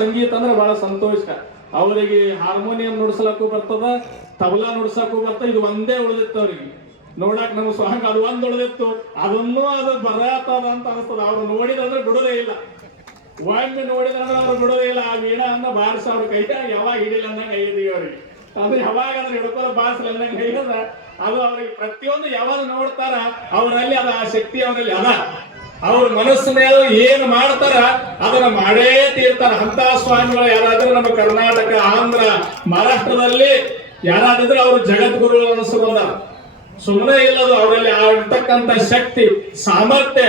ಸಂಗೀತ ಅಂದ್ರೆ ಬಹಳ ಸಂತೋಷ. ಅವರಿಗೆ ಹಾರ್ಮೋನಿಯಂ ನುಡಿಸಲಕ್ಕೂ ಬರ್ತದ, ತಬಲಾ ನುಡ್ಸಕ್ಕೂ ಬರ್ತದ, ಇದು ಒಂದೇ ಉಳಿದಿತ್ತು ಅವ್ರಿಗೆ. ನೋಡಕ್ ನಮ್ಗೆ ಸ್ವಾಂಗ್ ಅದು ಒಂದ್ ಉಳಿದಿತ್ತು. ಅದನ್ನೂ ಅದು ಬರತದ ಅಂತ ಅನಿಸ್ತದ. ಅವ್ರು ನೋಡಿದಂದ್ರೆ ಬಿಡೋದೇ ಇಲ್ಲ. ಒಮ್ಮೆ ನೋಡಿದ್ರೆ ಅವ್ರು ಬಿಡೋದೇ ಇಲ್ಲ. ಆ ವೀಣ ಅನ್ನ ಬಾರಿಸ ಅವ್ರ ಕೈ ಯಾವಾಗ ಹಿಡಿಲ್ಲ ಅಂದಂಗ ಐದಿ ಅವ್ರಿಗೆ. ಅದು ಯಾವಾಗ ಅದ್ರ ಹಿಡ್ಕೊಳ್ಳೋ ಬಾರಿಸಲ ಅಂದಂಗ ಅದು ಅವ್ರಿಗೆ ಪ್ರತಿಯೊಂದು ಯಾವಾಗ ನೋಡ್ತಾರ, ಅವರಲ್ಲಿ ಅದ ಆ ಶಕ್ತಿ, ಅವರಲ್ಲಿ ಅದ. ಅವ್ರ ಮನಸ್ಸಿನಲ್ಲಿ ಏನ್ ಮಾಡ್ತಾರ ಅದನ್ನ ಮಾಡೇ ತೀರ್ತಾರ. ಅಂತ ಸ್ವಾಮಿಗಳು ಯಾರಾದ್ರೂ ನಮ್ಮ ಕರ್ನಾಟಕ, ಆಂಧ್ರ, ಮಹಾರಾಷ್ಟ್ರದಲ್ಲಿ ಯಾರಾದಿದ್ರೆ ಅವರು ಜಗದ್ಗುರು ಬಂದಾರ. ಸುಮ್ಮನೆ ಇಲ್ಲದು ಅವರಲ್ಲಿ ಆಗಿರ್ತಕ್ಕಂಥ ಶಕ್ತಿ, ಸಾಮರ್ಥ್ಯ,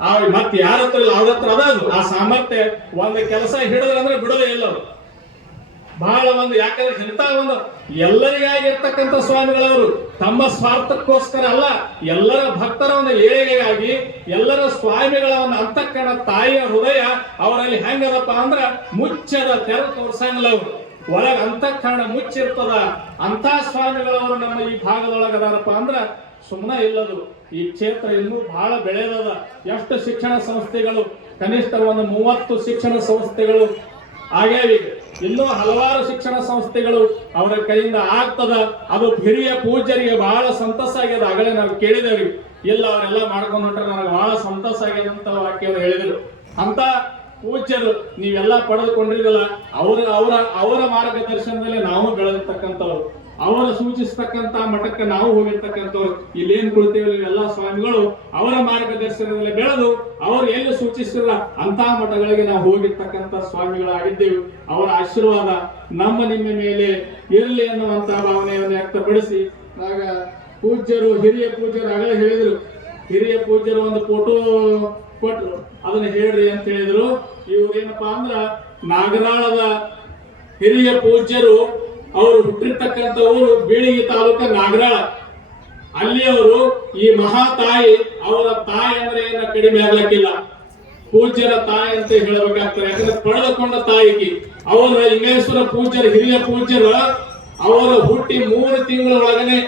ಆ ಮತ್ತೆ ಯಾರ ಹತ್ರ ಇಲ್ಲ ಅವ್ರ ಹತ್ರ ಅದ. ಆ ಸಾಮರ್ಥ್ಯ ಒಂದು ಕೆಲಸ ಹಿಡಿದ್ರಂದ್ರೆ ಬಿಡೋದೇ ಇಲ್ಲ ಬಹಳ ಒಂದು ಯಾಕಂದ್ರೆ ಇಂಥ ಒಂದು ಎಲ್ಲರಿಗಾಗಿರ್ತಕ್ಕಂಥ ಸ್ವಾಮಿಗಳವರು ತಮ್ಮ ಸ್ವಾರ್ಥಕ್ಕೋಸ್ಕರ ಅಲ್ಲ, ಎಲ್ಲರ ಭಕ್ತರ ಒಂದು ಏಳಿಗೆಗಾಗಿ, ಎಲ್ಲರ ಸ್ವಾಮಿಗಳ ಒಂದು ಅಂತಕ್ಕಣ ತಾಯಿಯ ಹೃದಯ ಅವರಲ್ಲಿ ಹೆಂಗದಪ್ಪ ಅಂದ್ರ ಮುಚ್ಚದ ತೆರ ತೋರ್ಸಂಗಿಲ್ಲ ಅವರು. ಒಳಗ ಅಂತಃಕರಣ ಮುಚ್ಚಿರ್ತದ ಅಂತ ಸ್ವಾಮಿಗಳವರು ನಮ್ಮ ಈ ಭಾಗದೊಳಗ ಅದಾರಪ್ಪ ಅಂದ್ರ ಸುಮ್ಮನೆ ಇಲ್ಲದು. ಈ ಕ್ಷೇತ್ರ ಇನ್ನೂ ಬಹಳ ಬೆಳೆದದ. ಎಷ್ಟು ಶಿಕ್ಷಣ ಸಂಸ್ಥೆಗಳು, ಕನಿಷ್ಠ ಒಂದು ಮೂವತ್ತು ಶಿಕ್ಷಣ ಸಂಸ್ಥೆಗಳು ಈಗ ಇನ್ನೂ ಹಲವಾರು ಶಿಕ್ಷಣ ಸಂಸ್ಥೆಗಳು ಅವರ ಕೈಯಿಂದ ಆಗ್ತದ. ಅದು ಹಿರಿಯ ಪೂಜ್ಯರಿಗೆ ಬಹಳ ಸಂತಸ ಆಗ್ಯದ. ಆಗಲೇ ನಾವು ಕೇಳಿದೇವ್ರಿ ಇಲ್ಲ, ಅವರೆಲ್ಲ ಮಾಡ್ಕೊಂಡು ಹೊಂಟ್ರೆ ನನಗೆ ಬಹಳ ಸಂತಸ ಆಗ್ಯದ ಅಂತ ವಾಕ್ಯವ್ರು ಹೇಳಿದರು. ಅಂತ ಪೂಜ್ಯರು, ನೀವೆಲ್ಲ ಪಡೆದುಕೊಂಡಿರಲ್ಲ ಅವರ ಅವರ ಅವರ ಮಾರ್ಗದರ್ಶನದಲ್ಲಿ ನಾವು ಬೆಳೆದಿರ್ತಕ್ಕಂಥವ್ರು. ಅವರ ಸೂಚಿಸತಕ್ಕಂತ ಮಠಕ್ಕೆ ನಾವು ಹೋಗಿರ್ತಕ್ಕಂಥವ್ರು, ಇಲ್ಲೇನು ಕುಳಿತೇವೆ ಎಲ್ಲ ಸ್ವಾಮಿಗಳು, ಅವರ ಮಾರ್ಗದರ್ಶನದಲ್ಲಿ ಬೆಳೆದು ಅವರು ಎಲ್ಲಿ ಸೂಚಿಸಿಲ್ಲ ಅಂತ ಮಠಗಳಿಗೆ ನಾವು ಹೋಗಿರ್ತಕ್ಕಂಥ ಸ್ವಾಮಿಗಳಾಗಿದ್ದೇವೆ. ಅವರ ಆಶೀರ್ವಾದ ನಮ್ಮ ನಿಮ್ಮ ಮೇಲೆ ಇರಲಿ ಅನ್ನುವಂತ ಭಾವನೆಯನ್ನು ವ್ಯಕ್ತಪಡಿಸಿ, ಆಗ ಪೂಜ್ಯರು, ಹಿರಿಯ ಪೂಜ್ಯರು ಆಗಲೇ ಹೇಳಿದ್ರು. ಹಿರಿಯ ಪೂಜ್ಯರು ಒಂದು ಫೋಟೋ ಕೊಟ್ಟರು ಅದನ್ನ ಹೇಳ್ರಿ ಅಂತ ಹೇಳಿದ್ರು. ಇವ್ರು ಏನಪ್ಪಾ ಅಂದ್ರ ನಾಗರಾಳದ ಹಿರಿಯ ಪೂಜ್ಯರು ಅವರು ಹುಟ್ಟಿರ್ತಕ್ಕಂಥ ಊರು ಬೀಳಿಗಿ ತಾಲೂಕ ನಾಗರಾಳ. ಅಲ್ಲಿ ಅವರು ಈ ಮಹಾ ತಾಯಿ, ಅವರ ತಾಯಿ ಅಂದ್ರೆ ಏನ ಕಡಿಮೆ ಆಗ್ಲಕ್ಕಿಲ್ಲ. ಪೂಜ್ಯರ ತಾಯಿ ಅಂತ ಹೇಳಬೇಕಾಗ್ತಾರೆ ಯಾಕಂದ್ರೆ ಪಡೆದುಕೊಂಡ ತಾಯಿಗೆ ಅವರ ಲಿಂಗೇಶ್ವರ ಪೂಜ್ಯರ ಹಿರಿಯ ಪೂಜ್ಯರ ಅವರ ಹುಟ್ಟಿ ಮೂರು ತಿಂಗಳ ಒಳಗನೆ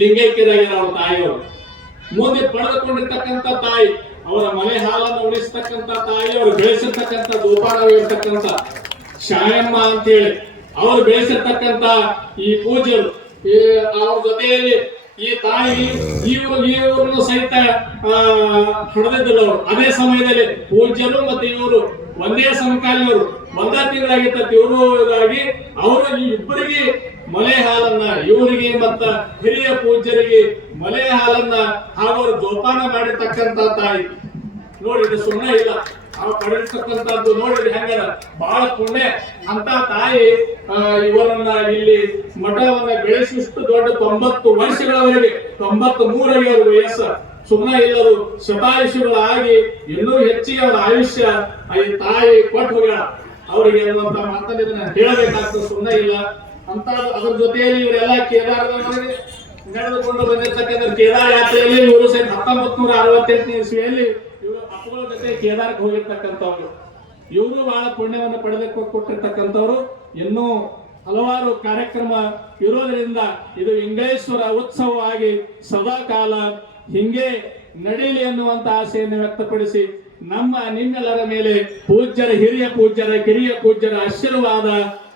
ಲಿಂಗೈಕ್ಯರಾಗ್ಯಾರ ಅವರ ತಾಯಿಯವರು. ಮುಂದೆ ಪಡೆದುಕೊಂಡಿರ್ತಕ್ಕಂಥ ತಾಯಿ, ಅವರ ಮನೆ ಹಾಲನ್ನು ಉಳಿಸ್ತಕ್ಕಂಥ ತಾಯಿ, ಅವರು ಬೆಳೆಸಿರ್ತಕ್ಕಂಥ ಗೋಪಾಲವಿರ್ತಕ್ಕಂಥ ಶಾಯಮ್ಮ ಅಂತೇಳಿ. ಅವರು ಬೆಳೆಸಿರ್ತಕ್ಕಂತ ಈ ಪೂಜ್ಯರು ಅವ್ರ ಜೊತೆಯಲ್ಲಿ ಈ ತಾಯಿ ಇವರು ಇವರು ಸಹಿತ ಹೊಡೆದಿದ್ದರು ಅದೇ ಸಮಯದಲ್ಲಿ ಪೂಜ್ಯರು ಮತ್ತೆ ಇವರು ಒಂದೇ ಸಮಕಾಲೀನರು. ಒಂದೇ ತಿಂಗಳಾಗಿತ್ತ ಇವರು ಇದಾಗಿ ಅವರು ಇಬ್ಬರಿಗೆ ಮಲೆ ಹಾಲನ್ನ, ಇವರಿಗೆ ಮತ್ತ ಹಿರಿಯ ಪೂಜ್ಯರಿಗೆ ಮಲೆ ಹಾಲನ್ನ ಹಾಗೂ ಜೋಪಾನ ಮಾಡಿರ್ತಕ್ಕಂತ ತಾಯಿ. ನೋಡಿ, ಇದು ಸುಮ್ಮನೆ ಇಲ್ಲ. ಅವ ಪಡೆದಿರ್ತಕ್ಕಂಥದ್ದು ನೋಡಿದ್ರೆ ಹೆಂಗದ? ಬಹಳ ಪುಣ್ಯ. ಅಂತ ತಾಯಿ ಇವರನ್ನ ಇಲ್ಲಿ ಮಠವನ್ನ ಬೆಳೆಸಿಷ್ಟು ದೊಡ್ಡ ತೊಂಬತ್ತು ವರ್ಷಗಳವರೆಗೆ ತೊಂಬತ್ತು ಮೂರನೇ ಅವರು ವಯಸ್ಸು. ಸುಮ್ಮನೆ ಇಲ್ಲರು ಶತಾಯುಷಿಗಳಾಗಿ ಇನ್ನೂ ಹೆಚ್ಚಿಗೆ ಅವರ ಆಯುಷ್ಯ ಈ ತಾಯಿ ಕೊಟ್ಟು ಹೋಗ್ಯಾಳ ಅವರಿಗೆ ಅನ್ನುವಂತ ಮಾತನ್ನ ಹೇಳಬೇಕಾಗ್ತದೆ. ಸುಮ್ಮನೆ ಇಲ್ಲ. ಅಂತ ಅದ್ರ ಜೊತೆಯಲ್ಲಿ ಇವರೆಲ್ಲ ಕೇದಾರದವರಿಗೆ ನಡೆದುಕೊಂಡು ಬಂದಿರ್ತಕ್ಕಂಥ ಕೇದಾರ ಯಾತ್ರೆಯಲ್ಲಿ ಇವರು ಸಹಿತ ಹತ್ತೊಂಬತ್ತು ನೂರ ಅರವತ್ತೆಂಟನೇ ಇಸ್ವಿಯಲ್ಲಿ ಇವರು ಅಪ್ಪಗಳ ಜೊತೆ ಕೇದಾರಕ್ಕೆ ಹೋಗಿರ್ತಕ್ಕಂಥವ್ರು. ಇವರು ಬಹಳ ಪುಣ್ಯವನ್ನು ಪಡೆದಕ್ಕೆ ಕೊಟ್ಟಿರ್ತಕ್ಕಂಥವ್ರು. ಇನ್ನೂ ಹಲವಾರು ಕಾರ್ಯಕ್ರಮ ಇರೋದ್ರಿಂದ ಇದು ಲಿಂಗೇಶ್ವರ ಉತ್ಸವವಾಗಿ ಸದಾ ಕಾಲ ಹಿಂಗೆ ನಡೀಲಿ ಅನ್ನುವಂತ ಆಸೆಯನ್ನು ವ್ಯಕ್ತಪಡಿಸಿ ನಮ್ಮ ನಿಮ್ಮೆಲ್ಲರ ಮೇಲೆ ಪೂಜ್ಯರ ಹಿರಿಯ ಪೂಜ್ಯರ ಕಿರಿಯ ಪೂಜ್ಯರ ಆಶೀರ್ವಾದ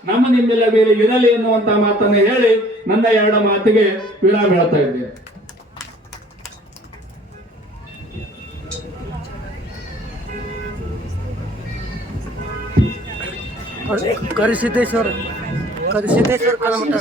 ನಮ್ಮ ನಿಮ್ಮೆಲ್ಲ ಮೇಲೆ ಇರಲಿ ಎನ್ನುವಂತ ಮಾತನ್ನು ಹೇಳಿ ನನ್ನ ಎರಡು ಮಾತಿಗೆ ವಿರಾಮ ಹೇಳ್ತಾ ಇದ್ದೇನೆ. ಕರಿಸಿದ್ದೇಶ್ವರ ಕರಿಸಿದ್ದೇಶ್ವರ ಕಲಮಠ